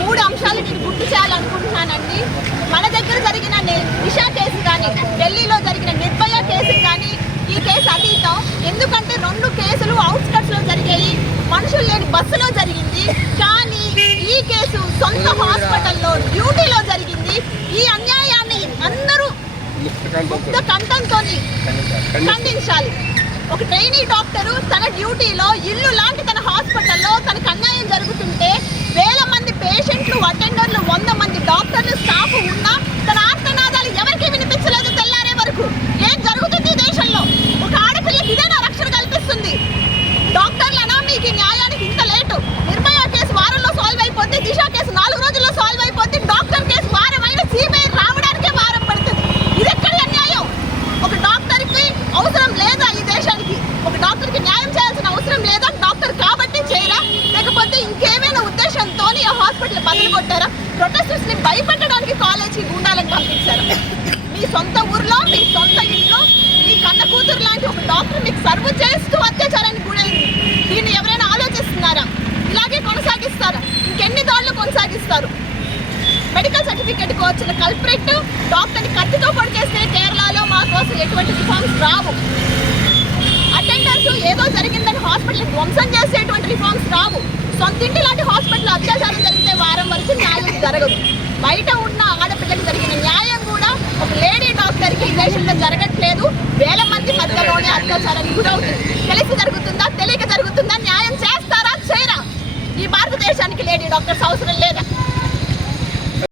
మూడు అంశాలు నేను గుర్తు చేయాలనుకుంటున్నానండి. మన దగ్గర జరిగిన దిశ కేసు కానీ, ఢిల్లీలో జరిగిన నిర్భయ కేసు కానీ ఈ కేసు అతీతం. ఎందుకంటే రెండు కేసులు అవుట్స్కట్స్లో జరిగాయి, మనుషులు లేని బస్సులో జరిగింది. కానీ ఈ కేసు సొంత హాస్పిటల్లో డ్యూటీలో జరిగింది. ఈ అన్యాయాన్ని అందరూ ముక్త కంఠంతో ఖండించాలి. ఒక ట్రైనీ డాక్టరు తన డ్యూటీలో ఇల్లు లాంటి తన హాస్పిటల్లో తనకు అన్యాయం జరుగుతుంటే వేల మంది పేషెంట్లు, అటెండర్లు, 100 మంది డాక్టర్లు, స్టాఫ్ ఉన్నా తన ఆర్తనాదాలు ఎవరికీ వినిపించలేదు. తెల్లారే వరకు ఏం జరుగుతుంది దేశంలో? ఒక ఆడపిల్లకి ఇదేనా రక్షణ కల్పిస్తుంది? డాక్టర్లనా మీకు న్యాయానికి ఇంత లేటు? నిర్భయ కేసు వారంలో సాల్వ్ అయిపోద్ది, దిశ కేసు 4 రోజుల్లో సాల్వ్ అయిపోద్ది. డాక్టర్ కేసు వారం అయినా సిబిఐ రావడానికే వారం పడుతుంది. ఇది ఎక్కడి అన్యాయం? ఒక డాక్టర్కి అవసరం లేదా ఈ దేశానికి? ఒక డాక్టర్కి న్యాయం చేయాల్సిన అవసరం లేదా? డాక్టర్ కాబట్టి చేయరా, లేకపోతే ఇంకేమైనా ఉద్దేశంతో ఆ హాస్పిటల్ బదులు కొట్టారా? ప్రొటెస్టర్స్ ని భయపెట్టడానికి కాలేజీ గుండాలను పంపించారు. మీ సొంత ఊర్లో, మీ సొంత ఇంట్లో మీ కన్న కూతురు లాంటి ఒక డాక్టర్ మీకు సర్వ్ చేస్తూ అత్యాచారానికి గురైంది. దీన్ని ఎవరైనా ఆలోచిస్తున్నారా? ఇలాగే కొనసాగిస్తారా? ఇంకెన్ని దాడులు కొనసాగిస్తారు? మెడికల్ సర్టిఫికేట్కి వచ్చిన కల్ప్రిట్ డాక్టర్ని కత్తితో పొడి చేస్తే కేరళలో మాకు అసలు ఎటువంటి రిఫార్మ్స్ రావు. అటెండర్స్ ఏదో జరిగిందని హాస్పిటల్ ధ్వంసం చేసేటువంటి రిఫార్మ్స్ రావు. సొంతింటి లాంటి హాస్పిటల్ అత్యాచారం జరిగితే వారం వరకు న్యాయం జరగదు. బయట ఉన్న ఆడపిల్లకి జరిగిన న్యాయం కూడా ఒక లేడీ డాక్టర్కి ఈ దేశంలో జరగట్లేదు. వేల మంది మధ్యలోనే అత్యాచారానికి గురవుతుంది. తెలిసి జరుగుతుందా, తెలియక జరుగుతుందా? న్యాయం చేస్తారా, చేయరా? ఈ భారతదేశానికి లేడీ డాక్టర్స్ అవసరం లేదా?